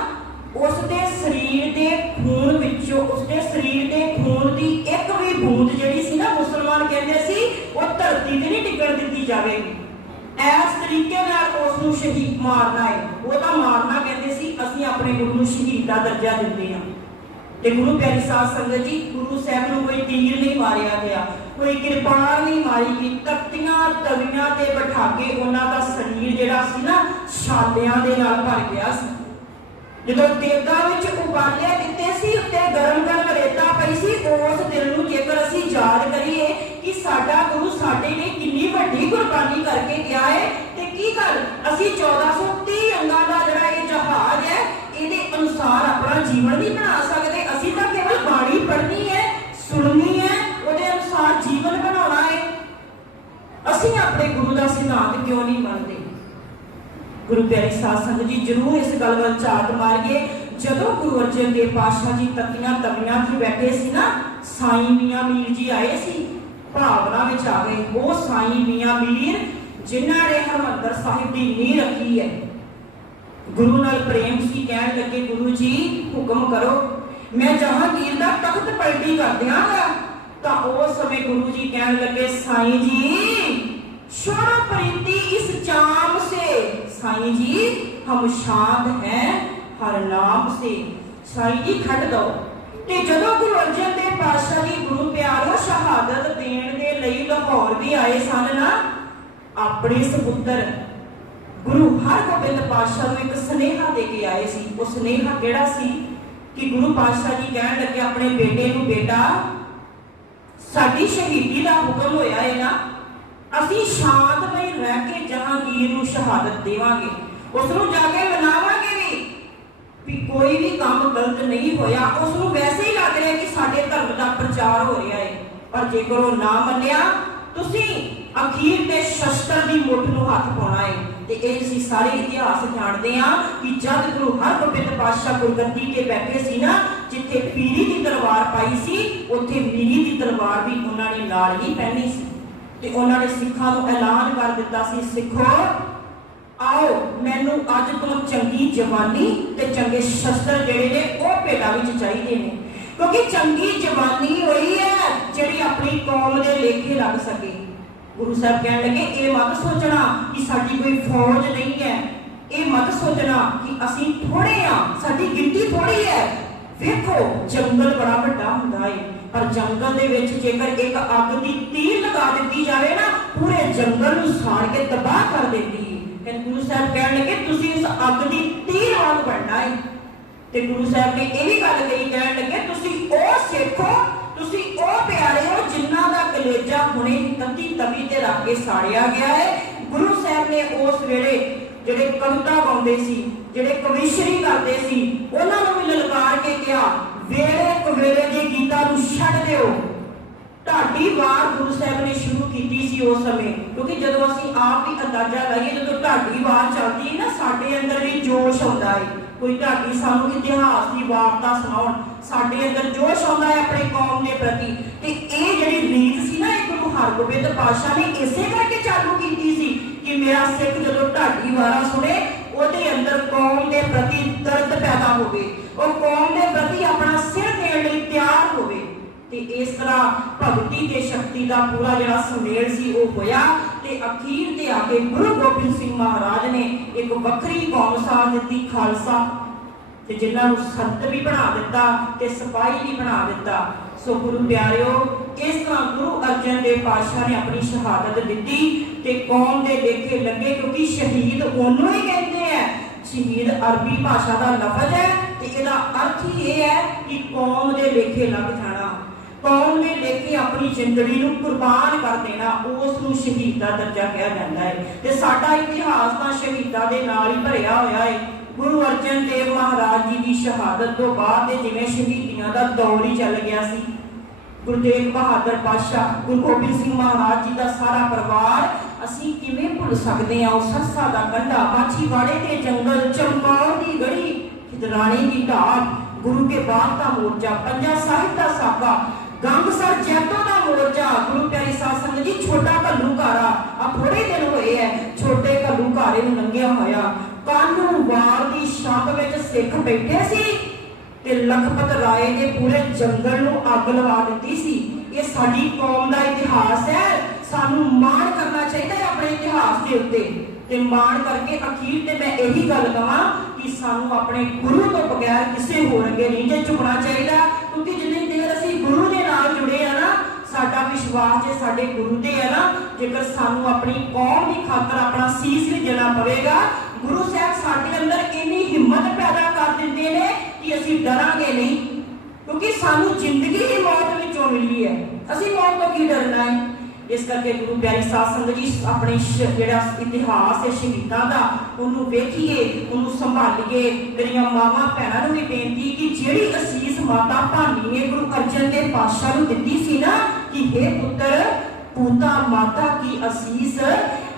ਉਸ ਦੇ ਸਰੀਰ ਦੇ ਖੂਨ ਵਿੱਚੋਂ, ਉਸ ਦੇ ਸਰੀਰ ਦੇ ਖੂਨ ਦੀ ਇੱਕ ਵੀ ਬੂੰਦ ਜਿਹੜੀ ਸੀ ਨਾ, ਮੁਸਲਮਾਨ ਕਹਿੰਦੇ ਸੀ ਉਹ ਧਰਤੀ ਤੇ ਨਹੀਂ ਡਿੱਗਣ ਦਿੱਤੀ ਜਾਵੇਗੀ। ਇਸ ਤਰੀਕੇ ਨਾਲ ਉਸ ਨੂੰ ਸ਼ਹੀਦ ਮਾਰਨਾ ਹੈ, ਉਹਦਾ ਮਾਰਨਾ ਕਹਿੰਦੇ ਸੀ। ਅਸੀਂ ਆਪਣੇ ਗੁਰੂ ਨੂੰ ਸ਼ਹੀਦ ਦਾ ਦਰਜਾ ਦਿੰਦੇ ਹਾਂ। ਤੇ ਗੁਰੂ ਪਿਆਰੀ ਸਾਧ ਸੰਗਤ ਜੀ, ਗੁਰੂ ਸਾਹਿਬ ਨੂੰ ਕੋਈ ਤੀਰ ਨਹੀਂ ਮਾਰਿਆ ਗਿਆ, ਕੋਈ ਕਿਰਪਾਨ ਨਹੀਂ ਮਾਰੀ ਗਈ, ਤਖਤੀਆਂ ਤਵੀਆਂ ਤੇ ਬਿਠਾ ਕੇ ਉਹਨਾਂ ਦਾ ਸਰੀਰ ਜਿਹੜਾ ਸੀ ਨਾ, ਛਾਲਿਆਂ ਦੇ ਨਾਲ ਭਰ ਗਿਆ ਸੀ। ਜਦੋਂ ਦੇਗਾਂ ਵਿੱਚ ਉਬਾਲੇ ਦਿੱਤੇ ਸੀ, ਉੱਤੇ ਗਰਮ ਗਰਮ ਰੇਤਾ ਪਈ ਸੀ, ਉਸ ਦਿਨ ਨੂੰ ਜੇਕਰ ਅਸੀਂ ਯਾਦ ਕਰੀਏ ਕਿ ਸਾਡਾ ਗੁਰੂ ਸਾਡੇ ਲਈ ਕਿੰਨੀ ਵੱਡੀ ਕੁਰਬਾਨੀ ਕਰਕੇ ਗਿਆ ਹੈ, ਤੇ ਕੀ ਗੱਲ ਅਸੀਂ 1430 ਅੰਗਾਂ ਦਾ ਜਿਹੜਾ ਇਹ ਜਹਾਜ਼ ਹੈ, ਇਹਦੇ ਅਨੁਸਾਰ ਆਪਣਾ ਜੀਵਨ ਨਹੀਂ ਬਣਾ ਸਕਦੇ। ਅਸੀਂ ਤਾਂ ਕੇਵਲ ਬਾਣੀ ਪੜ੍ਹਨੀ ਹੈ, ਸੁਣਨੀ ਹੈ, ਉਹਦੇ ਅਨੁਸਾਰ ਜੀਵਨ ਬਣਾਉਣਾ ਹੈ। ਅਸੀਂ ਆਪਣੇ ਗੁਰੂ ਦਾ ਸਿਧਾਂਤ ਕਿਉਂ ਨਹੀਂ ਮੰਨਦੇ? ਗੁਰੂ ਪਿਆਰੀ ਸਾਧ ਸੰਗਤ ਜੀ, ਜ਼ਰੂਰ ਇਸ ਗੱਲ ਵੱਲ ਝਾਤ ਮਾਰੀਏ। ਜਦੋਂ ਗੁਰੂ ਅਰਜਨ ਦੇਵ ਪਾਤਸ਼ਾਹ ਜੀ ਤਖਤੀਆਂ ਤਵੀਆਂ ਤੇ ਬੈਠੇ ਸੀ ਨਾ, ਸਾਈਂ ਮੀਆਂ ਮੀਰ ਜੀ ਆਏ ਸੀ, ਭਾਵਨਾ ਵਿੱਚ ਆ ਗਏ। ਉਹ ਸਾਈਂ ਮੀਆਂ ਮੀਰ ਜਿਨ੍ਹਾਂ ਨੇ ਹਰਿਮੰਦਰ ਸਾਹਿਬ ਦੀ ਨੀਂਹ ਰੱਖੀ ਹੈ, ਗੁਰੂ ਨਾਲ ਪ੍ਰੇਮ ਸੀ। ਕਹਿਣ ਲੱਗੇ, ਗੁਰੂ ਜੀ ਹੁਕਮ ਕਰੋ, ਮੈਂ ਜਹਾਂਗੀਰ ਦਾ ਤਖਤ ਪਲਟੀ ਕਰ ਦਿਆਂਗਾ। ਤਾਂ ਉਸ ਸਮੇਂ ਗੁਰੂ ਜੀ ਕਹਿਣ ਲੱਗੇ, ਸਾਈਂ ਜੀ छोड़ो प्रीति इस चाम से, साईं जी हम शांत हैं हर नाम से। साईं जी खड़ दो। ते जदों गुरु अर्जन देव पातशाह जी गुरु प्यारो शहादत देण दे लई लाहौर भी आए सन ना, अपने सपुत्र गुरु हरगोबिंद पातशाह नूं एक सुनेहा दे के आए सी। वो सुनेहा किहड़ा सी कि गुरु पातशाह जी कहण लगे अपने बेटे नूं, बेटा साडी शहीदी दा हुक्म होया है ना, ਅਸੀਂ ਸ਼ਾਂਤਮਈ ਰਹਿ ਕੇ ਜਹਾਂਗੀਰ ਨੂੰ ਸ਼ਹਾਦਤ ਦੇਵਾਂਗੇ, ਉਸ ਨੂੰ ਜਾ ਕੇ ਮਨਾਵਾਂਗੇ ਵੀ ਕੋਈ ਵੀ ਕੰਮ ਗਲਤ ਨਹੀਂ ਹੋਇਆ। ਉਸ ਨੂੰ ਵੈਸੇ ਹੀ ਲੱਗ ਰਿਹਾ ਕਿ ਸਾਡੇ ਧਰਮ ਦਾ ਪ੍ਰਚਾਰ ਹੋ ਰਿਹਾ ਹੈ, ਪਰ ਜੇਕਰ ਉਹ ਨਾ ਮੰਨਿਆ, ਤੁਸੀਂ ਅਖੀਰ ਤੇ ਸ਼ਸਤਰ ਦੀ ਮੁੱਠ ਨੂੰ ਹੱਥ ਪਾਉਣਾ ਹੈ। ਤੇ ਇਹ ਅਸੀਂ ਸਾਰੇ ਇਤਿਹਾਸ ਜਾਣਦੇ ਹਾਂ ਕਿ ਜਦ ਗੁਰੂ ਹਰਗੋਬਿੰਦ ਪਾਤਸ਼ਾਹ ਗੁਰਗੱਦੀ ਤੇ ਬੈਠੇ ਸੀ ਨਾ, ਜਿੱਥੇ ਪੀਰੀ ਦੀ ਤਲਵਾਰ ਪਾਈ ਸੀ, ਉੱਥੇ ਮੀਰੀ ਦੀ ਤਲਵਾਰ ਵੀ ਉਹਨਾਂ ਨੇ ਨਾਲ ਹੀ ਪਹਿਨੀ ਸੀ। ਤੇ ਉਹਨਾਂ ਨੇ ਸਿੱਖਾਂ ਨੂੰ ਐਲਾਨ ਕਰ ਦਿੱਤਾ ਸੀ, ਸਿੱਖੋ ਆਓ, ਮੈਨੂੰ ਅੱਜ ਤੋਂ ਚੰਗੀ ਜਵਾਨੀ ਤੇ ਚੰਗੇ ਸ਼ਸਤਰ ਜਿਹੜੇ ਨੇ ਉਹ ਭੇਟਾ ਵਿੱਚ ਚਾਹੀਦੇ ਨੇ, ਕਿਉਂਕਿ ਚੰਗੀ ਜਵਾਨੀ ਹੋਈ ਹੈ ਜਿਹੜੀ ਆਪਣੀ ਕੌਮ ਦੇ ਲੇਖੇ ਲੱਗ ਸਕੇ। ਗੁਰੂ ਸਾਹਿਬ ਕਹਿਣ ਲੱਗੇ, ਇਹ ਮਤ ਸੋਚਣਾ ਕਿ ਸਾਡੀ ਕੋਈ ਫੌਜ ਨਹੀਂ ਹੈ, ये मत सोचना कि असी थोड़े हाँ, साडी गिनती थोड़ी है। देखो जंगल बड़ा वड्डा हुंदा है, पर जंगल दे विच जेकर एक अग दी तीर लगा दी जाए ना, पूरे जंगल नूं साड़ के तबाह कर देती है। गुरु साहब कहण लगे तुसी इस अग दी तीर वांग बनना है। ते गुरु साहब ने यह भी गल कही, कहण लगे तुसी ओ सिखो, तुसी ओ प्यारे हो जिन्हां दा कलेजा हुणे तंदी तवी ते रख के साड़िया गया है। गुरु साहब ने उस वेले ਜਿਹੜੇ कविता गाउंदे सी, ਜਿਹੜੇ कविश्री करते सी, ਉਹਨਾਂ ਨੂੰ ਵੀ ਲਲਕਾਰ ਕੇ ਕਿਹਾ ਵੇਲੇ ਕਵੇਲੇ ਦੇ ਗੀਤਾਂ ਨੂੰ ਛੱਡ ਦਿਓ। ਢਾਡੀ ਵਾਰ ਗੁਰੂ ਸਾਹਿਬ ਨੇ ਸ਼ੁਰੂ ਕੀਤੀ ਸੀ ਉਸ ਸਮੇਂ, ਕਿਉਂਕਿ ਜਦੋਂ ਅਸੀਂ ਆਪ ਹੀ ਅੰਦਾਜ਼ਾ ਲਾਈਏ ਜਦੋਂ ਢਾਡੀ ਵਾਰ ਚੱਲਦੀ ਹੈ ਨਾ ਸਾਡੇ ਅੰਦਰ ਵੀ ਜੋਸ਼ ਆਉਂਦਾ ਹੈ। ਕੋਈ ਢਾਡੀ ਸਾਨੂੰ ਇਤਿਹਾਸ ਦੀ ਵਾਰਤਾ ਸੁਣਾਉਣ, ਸਾਡੇ ਅੰਦਰ ਜੋਸ਼ ਆਉਂਦਾ ਹੈ ਆਪਣੇ ਕੌਮ ਦੇ ਪ੍ਰਤੀ। ਤੇ ਇਹ ਜਿਹੜੀ ਰੀਤ ਸੀ ਨਾ ਇਹ ਗੁਰੂ ਹਰਗੋਬਿੰਦ ਪਾਤਸ਼ਾਹ ਨੇ ਇਸੇ ਕਰਕੇ ਚਾਲੂ ਕੀਤੀ ਸੀ कि मेरा सिख जो ढाडी वारा सुने ਉਹਦੇ अंदर कौम के प्रति दर्द पैदा होवे और कौम के प्रति अपना सिर देने लिए तैयार होवे। ते इस तरह भगती ते शक्ति का पूरा जिहड़ा सुमेल सी वो होया ते अखीर ते आके गुरु गोबिंद सिंह महाराज ने एक वक्री कौम साध दी खालसा ते जिन्हां नूं संत भी बना दिता ते सिपाही भी बना दिता। सो गुरु प्यारिओ इस तरह गुरु अर्जन देव पातशाह ने अपनी शहादत दी ते कौम दे लेखे लगे, क्योंकि शहीद उन्होंने ही कहते हैं। शहीद अरबी भाषा का लफज है ते इहदा अर्थ ही यह है कि कौम दे लेखे लग जाना, कौम दे लेखे अपनी जिंदगी नूं कुर्बान कर देना, उस नूं शहीद का दर्जा कहा जाता है। ते साडा इतिहास तां शहीदां दे नाल ही भरिया होया है। गुरु अर्जन देव महाराज जी की शहादत तो बाद जिवें शहीदियां दा दौर ही चल गया सी। गुरु तेग बहादुर पातशाह, गुरु गोबिंद सिंह महाराज जी का सारा परिवार असीं किवें भुल सकते हैं। उस सरसा का कंढा, माछीवाड़े के जंगल, चमकौर की गढ़ी, खिदराने की ढाब, गुरु के बाग का मोर्चा, पंजा साहिब का साका, गंगसर जैतों का मोर्चा, गुरु प्यारी साध संगत जी छोटा घल्लूघारा अब थोड़े दिन हुए है छोटे घल्लूघारे नूं लंघिया होया। कानू वार की छाप विच सिख बैठे सी ते लखपत राय ने पूरे जंगल नूं अग लगा दी सी। ये साडी कौम का इतिहास है, सानू माण करना चाहिए अपने इतिहास के उत्ते ते माण करके अखीर ते मैं यही गल कहां कि सानू अपने गुरु तो बगैर किसी होर अगे नहीं झुकना चाहिए, क्योंकि जिन्नी देर असीं गुरु दे नाल जुड़े हैं ना, साडा विश्वास जे साडे गुरु ते है ना, जेकर सानू अपनी कौम की खातर अपना सीस भी देना पवेगा। गुरु साहब साडे अंदर इन्नी हिम्मत पैदा कर दिंदे ने कि असीं डरांगे नहीं, क्योंकि सानू जिंदगी ही मौत विचों मिली है, असीं मौत तो की डरना है। इस करके गुरु प्यारी साध संगत जी अपने जिहड़ा इतिहास है शहीदां दा उहनूं वेखीए, उहनूं संभालीए। मेरियां मावां भैणां नूं भी बेनती कि जिहड़ी असीस माता भानी ने गुरु अर्जन देव पातशाह नूं दित्ती सी ना कि हे पुत्र पूता माता की असीस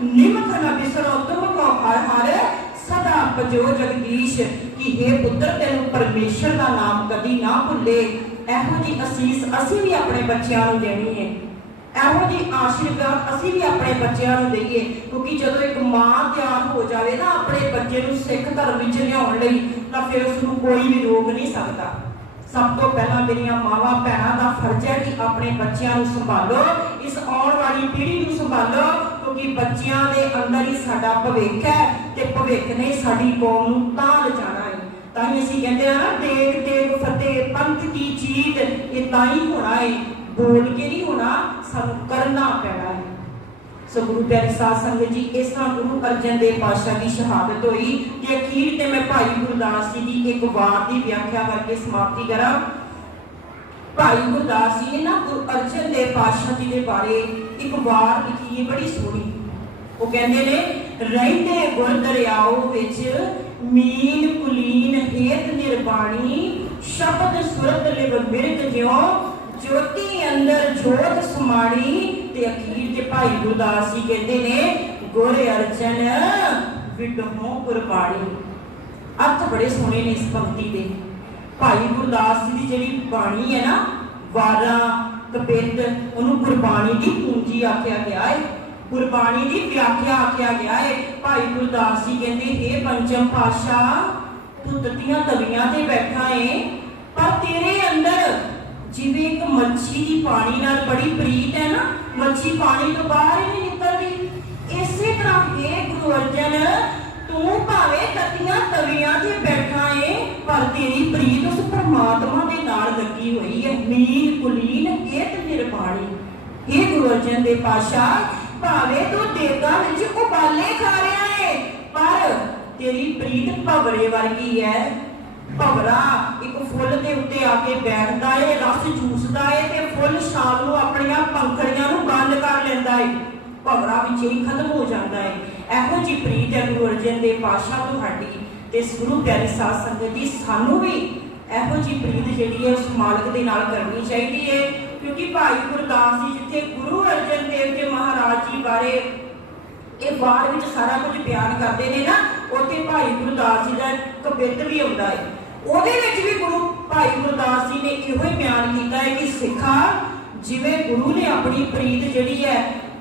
निमख न बिसरो तुम को हर हर सदा भजो जगदीश, कि हे पुत्र तेनू परमेश्वर का नाम कदी ना भुले। इहो जी असीस असीं भी अपने बच्चों को देनी है, ਇਹੋ जी आशीर्वाद असीं भी अपने बच्चों को दईए, क्योंकि जो एक मां तैयार हो जाए ना अपने बच्चे को सिख धर्म में लियाउण लई तां फिर उसनूं कोई भी रोक नहीं सकता। सब तो पहला मेरियां मावां भैणां दा फर्ज है कि अपने बच्चों को संभालो, इस आने वाली पीढ़ी को संभालो, क्योंकि बच्चों के अंदर ही साडा भविख है ते भविख ने साडी कौम नूं तां लिजाणा है। तां ही असीं कहंदे आ ना टेक टेक फतेह पंथ की जीत, ये तां ही होना है, बोल के नहीं होना, सानू करना पैना है। सो गुरु प्यारी साध संगत जी इस तरह गुरु अर्जन देव पातशाह की शहादत हुई कि अखीर ते मैं भाई गुरदास जी की एक वार की व्याख्या करके समाप्ति करा। भाई गुरदास जी ने ना गुरु अर्जन देव पातशाह जी के बारे एक वार लिखी है बड़ी सोहनी। वो कहते ने रहिंदे गुर दरियाओ विच मीन कुलीन हेत निर्बाणी, शब्द सुरत लिव मिर्ग ज्यों ज्योति अंदर जोत समाणी। ते अखीर ते भाई गुरदास जी कहते ने गुर अर्जन विडों गुरबाणी। अर्थ बड़े सोहने ने इस पंक्ति के। भाई गुरदास जी की जिहड़ी बाणी है ना वारा कपित उन्होंने गुरबाणी की पूंजी आख्या गया है, गुरबाणी की व्याख्या आख्या गया है। भाई गुरदास जी कहते हे पंचम पातशाह तू तत्तियां तवियां ते बैठा है, पर तेरे अंदर जिवें एक मच्छी की पानी नाल बड़ी प्रीत है ना, मच्छी पानी तो बाहर ही नहीं निकलती, इसी तरह हे गुरु अर्जन तू भावे ततियां तवियां ते बैठा है पर तेरी प्रीत उस परमात्मा दे नाल लगी हुई है। मीन कुलीन एत निर्वाणी। हे गुरु अर्जन देव पातशाह, भावे तू देगा विच उबाले खा रहा है पर तेरी प्रीत भवरे वर्गी है। भवरा एक फुੱਲ ਦੇ ਉੱਤੇ ਆ ਕੇ ਬੈਠਦਾ ਹੈ, ਰਸ ਚੂਸਦਾ ਹੈ ਤੇ ਫੁੱਲ ਸ਼ਾਮ ਨੂੰ ਆਪਣੀਆਂ ਪੰਖੜੀਆਂ ਨੂੰ ਬੰਦ ਕਰ ਲੈਂਦਾ ਹੈ, ਭਵਰਾ ਵਿੱਚ ਹੀ ਖਤਮ ਹੋ ਜਾਂਦਾ ਹੈ। ਇਹੋ ਜੀ ਪ੍ਰੀਤ ਹੈ ਗੁਰੂ ਅਰਜਨ ਦੇਵ ਪਾਤਸ਼ਾਹ ਤੁਹਾਡੀ ਤੇ ਗੁਰੂ ਪਿਆਰੀ ਸਾਧ ਸੰਗਤ ਜੀ, ਸਾਨੂੰ ਵੀ ਇਹੋ ਜੀ ਪ੍ਰੀਤ ਜਿਹੜੀ ਹੈ ਉਸ ਮਾਲਕ ਦੇ ਨਾਲ ਕਰਨੀ ਚਾਹੀਦੀ ਹੈ। ਕਿਉਂਕਿ ਭਾਈ ਗੁਰਦਾਸ ਜੀ ਜਿੱਥੇ ਗੁਰੂ ਅਰਜਨ ਦੇਵ ਜੀ ਮਹਾਰਾਜ ਜੀ ਬਾਰੇ ਇਹ ਬਾੜ ਵਿੱਚ ਸਾਰਾ ਕੁਝ ਬਿਆਨ ਕਰਦੇ ਨੇ ਨਾ, ਉੱਥੇ ਭਾਈ ਗੁਰਦਾਸ ਜੀ ਦਾ ਕਵਿੱਤ ਵੀ ਆਉਂਦਾ ਹੈ। ਉਹਦੇ ਵਿੱਚ ਵੀ ਗੁਰੂ ਭਾਈ ਗੁਰਦਾਸ ਜੀ ਨੇ ਇਹੋ ਹੀ ਬਿਆਨ ਕੀਤਾ ਹੈ ਕਿ ਸਿੱਖਾ ਜਿਵੇਂ ਗੁਰੂ ਨੇ ਆਪਣੀ ਪ੍ਰੀਤ ਜਿਹੜੀ ਹੈ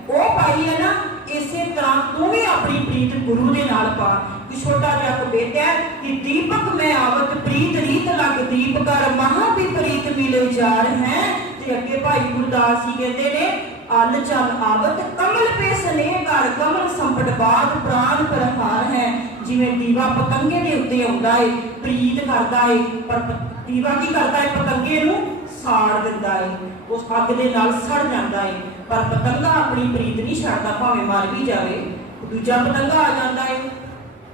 ਉਹ ਪਾਈ ਹੈ ਨਾ, ਇਸੇ ਤਰ੍ਹਾਂ ਤੂੰ ਵੀ ਆਪਣੀ ਪ੍ਰੀਤ ਗੁਰੂ ਦੇ ਨਾਲ ਪਾ। ਕਿ ਛੋਟਾ ਜਿਹਾ ਕਵਿੱਤ ਹੈ ਕਿ ਦੀਪਕ ਮੈਂ ਆਵਤ ਪ੍ਰੀਤ ਰੀਤ ਲਗ ਦੀਪ ਕਰ ਮਹਾ ਵੀ ਪ੍ਰੀਤ ਮਿਲੇ ਜਾਰ ਹੈ। ਤੇ ਅੱਗੇ ਭਾਈ ਗੁਰਦਾਸ ਜੀ ਕਹਿੰਦੇ ਨੇ ਅਲ ਚਲ ਆਵਤ ਕਮਲ ਪੇ ਸਨੇਹ ਕਰ ਕਮਲ ਸੰਪਟ ਬਾਦ ਪ੍ਰਾਨ ਪ੍ਰਹਾਰ ਹੈ। ਜਿਵੇਂ ਦੀਵਾ ਪਤੰਗੇ ਦੇ ਉੱਤੇ ਆਉਂਦਾ ਹੈ, ਪ੍ਰੀਤ ਕਰਦਾ ਹੈ, ਪਰ ਦੀਵਾ ਕੀ ਕਰਦਾ ਹੈ, ਪਤੰਗੇ ਨੂੰ ਸਾੜ ਦਿੰਦਾ ਹੈ, ਉਸ ਅੱਗ ਦੇ ਨਾਲ ਸੜ ਜਾਂਦਾ ਹੈ। ਪਰ ਪਤੰਗਾ ਆਪਣੀ ਪ੍ਰੀਤ ਨਹੀਂ ਛੱਡਦਾ, ਭਾਵੇਂ ਮਰ ਵੀ ਜਾਵੇ ਦੂਜਾ ਪਤੰਗਾ ਆ ਜਾਂਦਾ ਹੈ।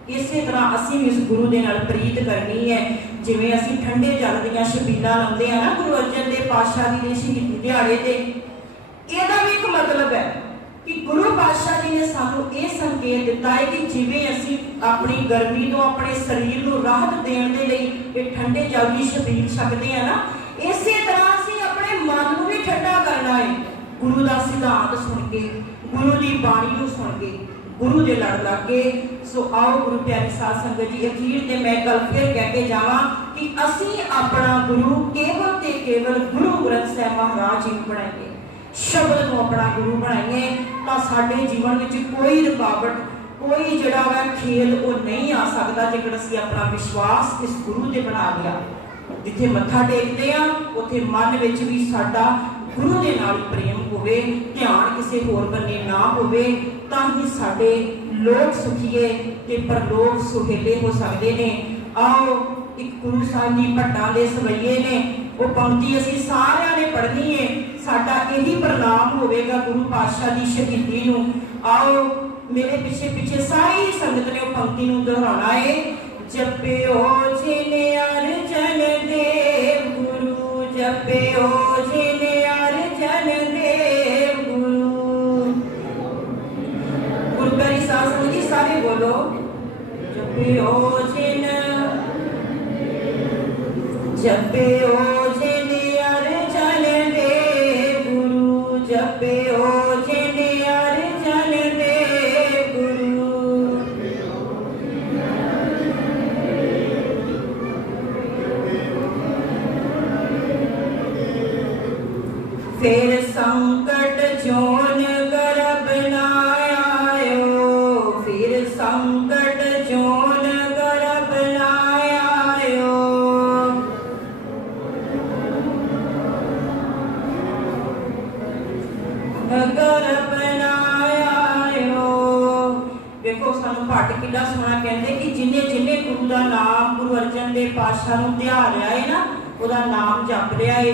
ਇਸੇ ਤਰ੍ਹਾਂ ਅਸੀਂ ਵੀ ਇਸ ਗੁਰੂ ਦੇ ਨਾਲ ਪ੍ਰੀਤ ਕਰਨੀ ਹੈ। ਜਿਵੇਂ ਅਸੀਂ ਠੰਡੇ ਜਲ ਦੀਆਂ ਛਬੀਲਾਂ ਲਾਉਂਦੇ ਆ ਨਾ ਗੁਰੂ ਅਰਜਨ ਦੇਵ ਪਾਤਸ਼ਾਹ ਜੀ ਦੇ ਸ਼ਹੀਦੀ ਦਿਹਾੜੇ ਤੇ, ਇਹਦਾ ਵੀ ਇੱਕ ਮਤਲਬ ਹੈ ਕਿ ਗੁਰੂ ਪਾਤਸ਼ਾਹ ਜੀ ਨੇ ਸਾਨੂੰ ਇਹ ਸੰਕੇਤ ਦਿੱਤਾ ਹੈ ਕਿ ਜਿਵੇਂ ਅਸੀਂ ਆਪਣੀ ਗਰਮੀ ਤੋਂ ਆਪਣੇ ਸਰੀਰ ਨੂੰ ਰਾਹਤ ਦੇਣ ਦੇ ਲਈ ਇਹ ਠੰਡੇ ਜਲ ਦੀ ਛਬੀਲ ਛਕਦੇ ਆ ਨਾ, ਇਸੇ ਤਰ੍ਹਾਂ ਅਸੀਂ ਆਪਣੇ ਮਨ ਨੂੰ ਵੀ ਠੰਡਾ ਕਰਨਾ ਹੈ। ਗੁਰੂ ਦਾ ਸਿਧਾਂਤ ਸੁਣ ਕੇ, ਗੁਰੂ ਦੀ ਬਾਣੀ ਨੂੰ ਸੁਣ ਕੇ, ਗੁਰੂ ਦੇ ਲੜ ਲੱਗ ਕੇ। ਸੋ ਆਓ ਗੁਰੂ ਪਿਆਰੀ ਸਾਧ ਸੰਗਤ ਜੀ, ਅਖੀਰ ਤੇ ਮੈਂ ਗੱਲ ਫਿਰ ਕਹਿ ਕੇ ਜਾਵਾਂ ਕਿ ਅਸੀਂ ਆਪਣਾ ਗੁਰੂ ਕੇਵਲ ਤੇ ਕੇਵਲ ਗੁਰੂ ਗ੍ਰੰਥ ਸਾਹਿਬ ਮਹਾਰਾਜ ਜੀ ਨੂੰ ਬਣਾਈਏ, ਸ਼ਬਦ ਨੂੰ ਆਪਣਾ ਗੁਰੂ ਬਣਾਈਏ, ਤਾਂ ਸਾਡੇ ਜੀਵਨ ਵਿੱਚ ਕੋਈ ਰੁਕਾਵਟ, ਕੋਈ ਜਿਹੜਾ ਵਾ ਖੇਲ ਉਹ ਨਹੀਂ ਆ ਸਕਦਾ ਜੇਕਰ ਅਸੀਂ ਆਪਣਾ ਵਿਸ਼ਵਾਸ ਇਸ ਗੁਰੂ ਤੇ ਬਣਾ ਲਿਆ। ਜਿੱਥੇ ਮੱਥਾ ਟੇਕਦੇ ਆ ਉੱਥੇ ਮਨ ਵਿੱਚ ਵੀ ਸਾਡਾ ਗੁਰੂ ਦੇ ਨਾਲ ਪ੍ਰੇਮ ਹੋਵੇ, ਧਿਆਨ ਕਿਸੇ ਹੋਰ ਬੰਨੇ ਨਾ ਹੋਵੇ, ਤਾਂ ਹੀ ਸਾਡੇ ਲੋਕ ਸੁਖੀਏ ਤੇ ਪਰਲੋਕ ਸੁਹੇਲੇ ਹੋ ਸਕਦੇ ਨੇ। ਆਓ ਇੱਕ ਗੁਰੂ ਸਾਹਿਬ ਦੀ ਭੱਟਾਂ ਦੇ ਸਵਈਏ ਨੇ, ਉਹ ਪੰਕਤੀ ਅਸੀਂ ਸਾਰਿਆਂ ਨੇ ਪੜ੍ਹਨੀ ਹੈ। ਸਾਡਾ ਇਹੀ ਪ੍ਰਣਾਮ ਹੋਵੇਗਾ ਗੁਰੂ ਪਾਤਸ਼ਾਹ ਦੀ ਸ਼ਹੀਦੀ ਨੂੰ। ਆਓ ਮੇਰੇ ਪਿੱਛੇ ਪਿੱਛੇ ਸਾਰੀ ਸੰਗਤ ਨੇ ਉਹ ਪੰਕਤੀ ਨੂੰ ਦੁਹਰਾਉਣਾ ਹੈ। ਜਪਿਓ ਜਿਨੇ ਅਰਜਨ ਦੇਵ ਗੁਰੂ, ਜਪਿਓ ਜਿਨੇ ਅਰਜਨ ਦੇਵ ਗੁਰੂ। ਗੁਰੂ ਪਿਆਰੀ ਸਾਧ ਸੰਗਤ ਜੀ ਸਾਰੇ ਬੋਲੋ, ਜਪਿਓ ਜਿਨ, ਜਪਿਓ ਜਿਨੇ ਅਰਜਨ ਦੇਵ ਗੁਰੂ, ਜਪਿਓ ਜਿਨੇ ਅਰਜਨ ਦੇਵ ਗੁਰੂ। ਫਿਰ ਸੰਕਟ ਜੋਨ ਗਰਭ ਨਾ ਆਇਓ, ਫਿਰ ਸੰਕਟ ਜੋਨ ਗਰਭ ਨਾ ਆਇਓ। ਗਰਭ ਨਾ ਆਇਓ। ਵੇਖੋ ਸਾਨੂੰ ਭੱਟ ਕਿੰਨਾ ਸੋਹਣਾ ਕਹਿੰਦੇ ਕਿ ਜਿਨੇ ਜਿਨੇ ਗੁਰੂ ਦਾ ਨਾਮ, ਗੁਰੂ ਅਰਜਨ ਦੇਵ ਪਾਤਸ਼ਾਹ ਨੂੰ ਧਿਆ ਰਿਹਾ ਹੈ ਨਾ, ਉਹਦਾ ਨਾਮ ਜਪ ਰਿਹਾ ਹੈ,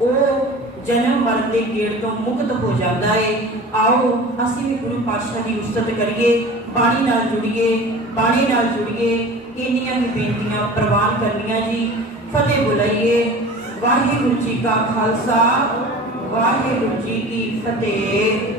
ਉਹ ਜਨਮ ਮਰਨ ਦੇ ਗੇੜ ਤੋਂ ਮੁਕਤ ਹੋ ਜਾਂਦਾ ਹੈ। ਆਓ ਅਸੀਂ ਵੀ ਗੁਰੂ ਪਾਤਸ਼ਾਹ ਦੀ ਉਸਤਤ ਕਰੀਏ, ਬਾਣੀ ਨਾਲ ਜੁੜੀਏ, ਬਾਣੀ ਨਾਲ ਜੁੜੀਏ। ਇੰਨੀਆਂ ਹੀ ਬੇਨਤੀਆਂ ਪ੍ਰਵਾਨ ਕਰਨੀਆਂ ਜੀ। ਫਤਿਹ ਬੁਲਾਈਏ। ਵਾਹਿਗੁਰੂ ਜੀ ਕਾ ਖਾਲਸਾ, ਵਾਹਿਗੁਰੂ ਜੀ ਕੀ ਫਤਿਹ।